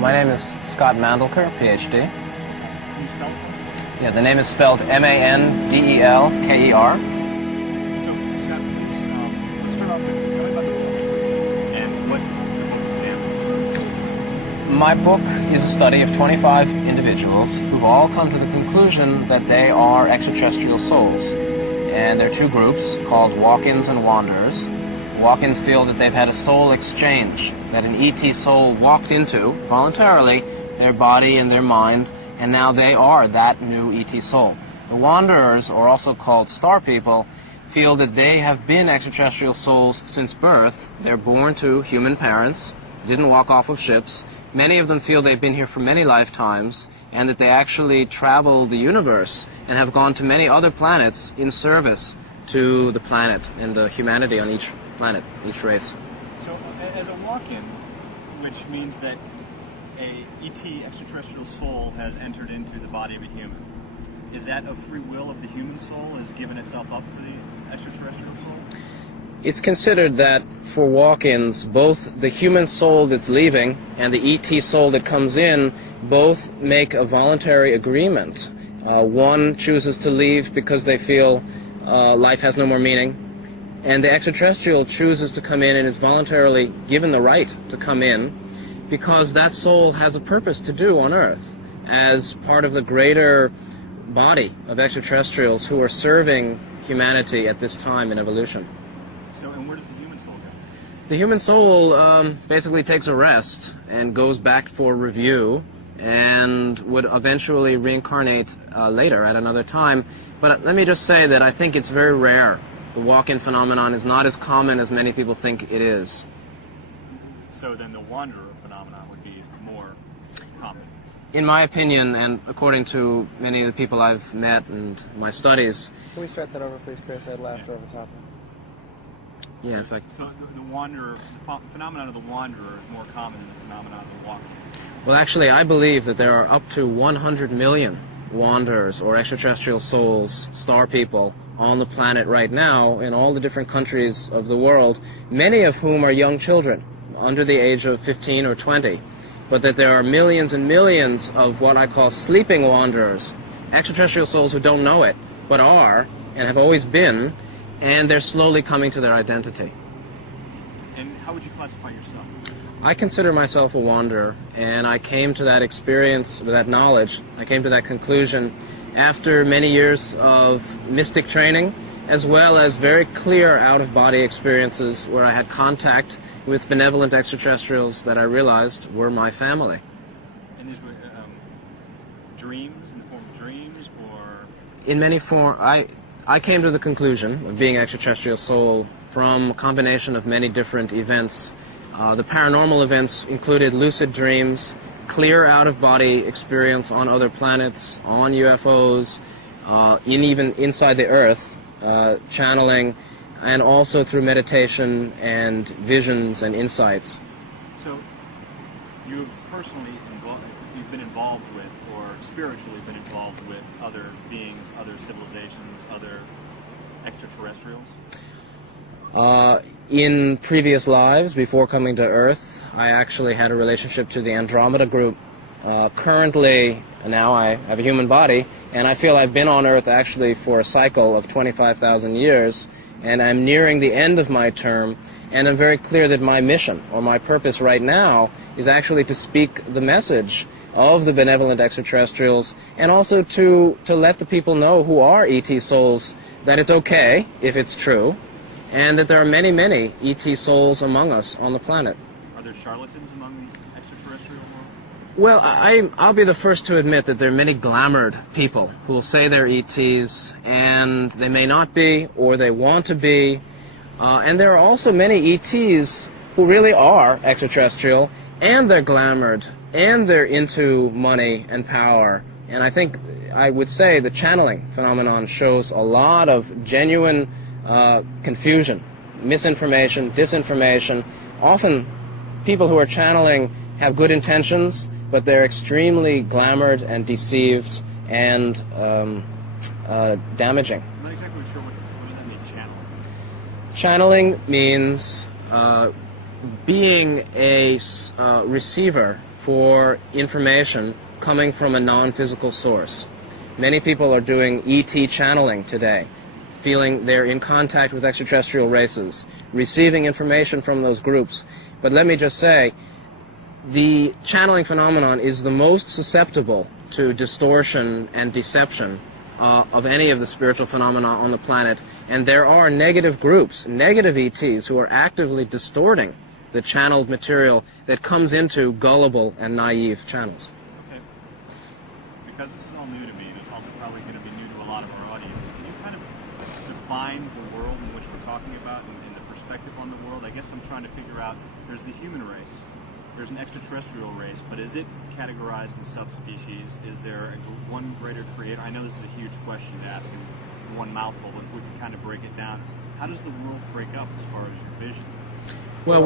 My name is Scott Mandelker, PhD. Can you spell it? Yeah, the name is spelled Mandelker. So, Scott, let's start off with tell me about the book and what the book examines. My book is a study of 25 individuals who've all come to the conclusion that they are extraterrestrial souls. And there are two groups called walk-ins and wanderers. Walk-ins feel that they've had a soul exchange, that an ET soul walked into, voluntarily, their body and their mind, and now they are that new ET soul. The wanderers, or also called star people, feel that they have been extraterrestrial souls since birth. They're born to human parents, didn't walk off of ships. Many of them feel they've been here for many lifetimes, and that they actually travel the universe and have gone to many other planets in service to the planet and the humanity on each planet, each race. So, as a walk-in, which means that a ET extraterrestrial soul has entered into the body of a human, is that a free will of the human soul, has given itself up for the extraterrestrial soul? It's considered that for walk-ins, both the human soul that's leaving and the ET soul that comes in both make a voluntary agreement. One chooses to leave because they feel life has no more meaning, and the extraterrestrial chooses to come in and is voluntarily given the right to come in because that soul has a purpose to do on Earth as part of the greater body of extraterrestrials who are serving humanity at this time in evolution. So, and where does the human soul go? The human soul basically takes a rest and goes back for review and would eventually reincarnate later at another time. But let me just say that I think it's very rare. The walk-in phenomenon is not as common as many people think it is. So then the wanderer phenomenon would be more common? In my opinion, and according to many of the people I've met and my studies... Can we start that over, please, Chris? I'd laughed over top of it. Yeah, in fact... So the wanderer, the phenomenon of the wanderer is more common than the phenomenon of the walk-in? Well, actually, I believe that there are up to 100 million wanderers or extraterrestrial souls, star people, on the planet right now in all the different countries of the world, many of whom are young children, under the age of 15 or 20. But that there are millions and millions of what I call sleeping wanderers, extraterrestrial souls who don't know it, but are, and have always been, and they're slowly coming to their identity. And how would you classify yourself? I consider myself a wanderer, and I came to that experience, that knowledge, I came to that conclusion after many years of mystic training, as well as very clear out-of-body experiences where I had contact with benevolent extraterrestrials that I realized were my family. And these were dreams, in the form of dreams, or? In many forms, I came to the conclusion of being extraterrestrial soul from a combination of many different events. The paranormal events included lucid dreams, clear out-of-body experience on other planets, on UFOs, even inside the Earth, channeling, and also through meditation and visions and insights. So, you've personally you've been involved with, or spiritually been involved with, other beings, other civilizations, other extraterrestrials? In previous lives, before coming to Earth, I actually had a relationship to the Andromeda group. Currently, now I have a human body, and I feel I've been on Earth actually for a cycle of 25,000 years, and I'm nearing the end of my term, and I'm very clear that my mission, or my purpose right now, is actually to speak the message of the benevolent extraterrestrials, and also to let the people know who are ET souls that it's okay, if it's true, and that there are many, many ET souls among us on the planet. Are there charlatans among the extraterrestrial world? Well, I'll be the first to admit that there are many glamoured people who will say they're ETs, and they may not be, or they want to be. And there are also many ETs who really are extraterrestrial, and they're glamoured, and they're into money and power. And I think, I would say, the channeling phenomenon shows a lot of genuine confusion, misinformation, disinformation. Often, people who are channeling have good intentions, but they're extremely glamoured and deceived and damaging. I'm not exactly sure what does that mean, channeling? Channeling means being a receiver for information coming from a non-physical source. Many people are doing ET channeling today, feeling they're in contact with extraterrestrial races, receiving information from those groups. But let me just say, the channeling phenomenon is the most susceptible to distortion and deception of any of the spiritual phenomena on the planet. And there are negative groups, negative ETs, who are actively distorting the channeled material that comes into gullible and naive channels. Okay. Because this is all new to me, and it's also probably going to be new to a lot of our audience, can you kind of define the world in which we're talking about and the perspective on the world? I guess I'm trying to figure out, there's the human race, there's an extraterrestrial race, but is it categorized in subspecies? Is there one greater creator? I know this is a huge question to ask in one mouthful, but if we can kind of break it down, how does the world break up as far as your vision? Well,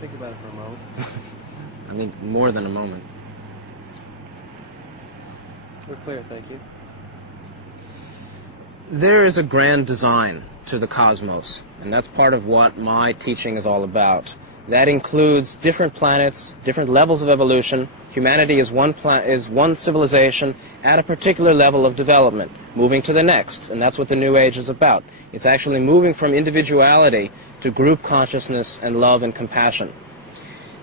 think about it for a moment. I think more than a moment. We're clear, thank you. There is a grand design to the cosmos, and that's part of what my teaching is all about. That includes different planets, different levels of evolution. Humanity is one civilization at a particular level of development, moving to the next, and that's what the New Age is about. It's actually moving from individuality to group consciousness and love and compassion.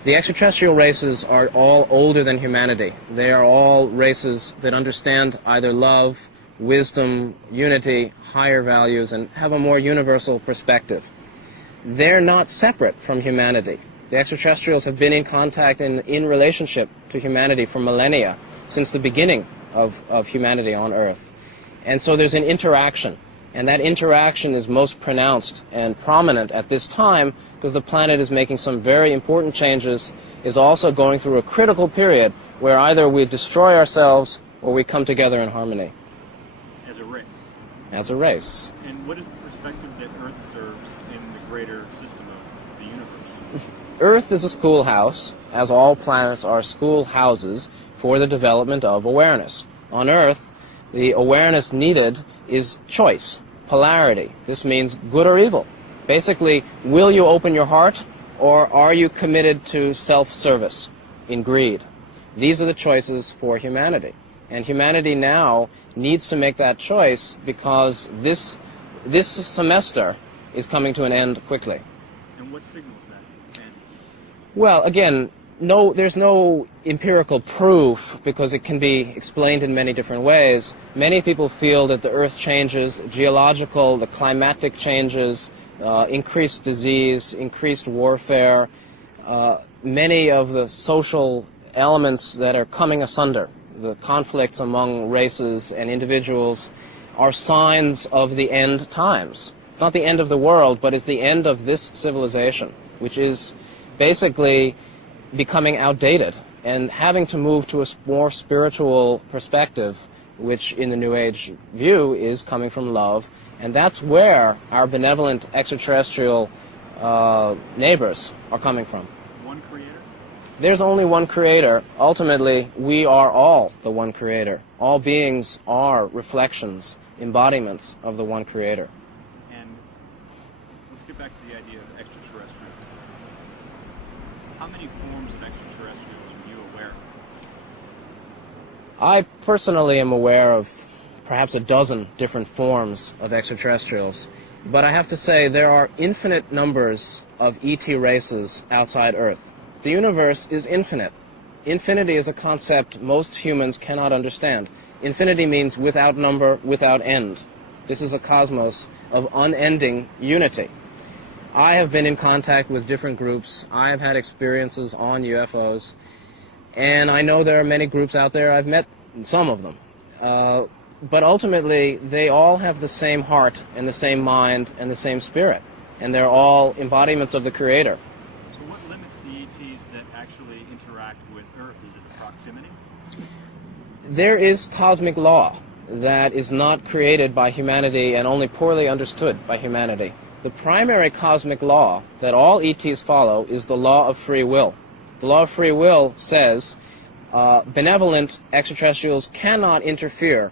The extraterrestrial races are all older than humanity. They are all races that understand either love, wisdom, unity, higher values, and have a more universal perspective. They're not separate from humanity. The extraterrestrials have been in contact and in relationship to humanity for millennia, since the beginning of humanity on Earth. And so there's an interaction, and that interaction is most pronounced and prominent at this time because the planet is making some very important changes, is also going through a critical period where either we destroy ourselves or we come together in harmony. As a race? As a race. And what is the perspective that Earth serves in the greater system of the universe? Earth is a schoolhouse, as all planets are schoolhouses for the development of awareness. On Earth, the awareness needed is choice, polarity. This means good or evil. Basically, will you open your heart, or are you committed to self-service in greed? These are the choices for humanity. And humanity now needs to make that choice because this semester is coming to an end quickly. And what signals that? Well, again, there's no empirical proof because it can be explained in many different ways. Many people feel that the Earth changes, geological, the climatic changes, increased disease, increased warfare, many of the social elements that are coming asunder, the conflicts among races and individuals, are signs of the end times. It's not the end of the world, but it's the end of this civilization, which is basically becoming outdated and having to move to a more spiritual perspective, which in the New Age view is coming from love. And that's where our benevolent extraterrestrial neighbors are coming from. One creator? There's only one creator. Ultimately, we are all the one creator. All beings are reflections, embodiments of the one creator. And let's get back to the idea of extraterrestrial. How many forms of extraterrestrials are you aware of? I personally am aware of perhaps a dozen different forms of extraterrestrials, but I have to say there are infinite numbers of ET races outside Earth. The universe is infinite. Infinity is a concept most humans cannot understand. Infinity means without number, without end. This is a cosmos of unending unity. I have been in contact with different groups. I have had experiences on UFOs, and I know there are many groups out there. I've met some of them. But ultimately, they all have the same heart and the same mind and the same spirit, and they're all embodiments of the Creator. So what limits the ETs that actually interact with Earth? Is it proximity? There is cosmic law that is not created by humanity and only poorly understood by humanity. The primary cosmic law that all ETs follow is the law of free will. The law of free will says benevolent extraterrestrials cannot interfere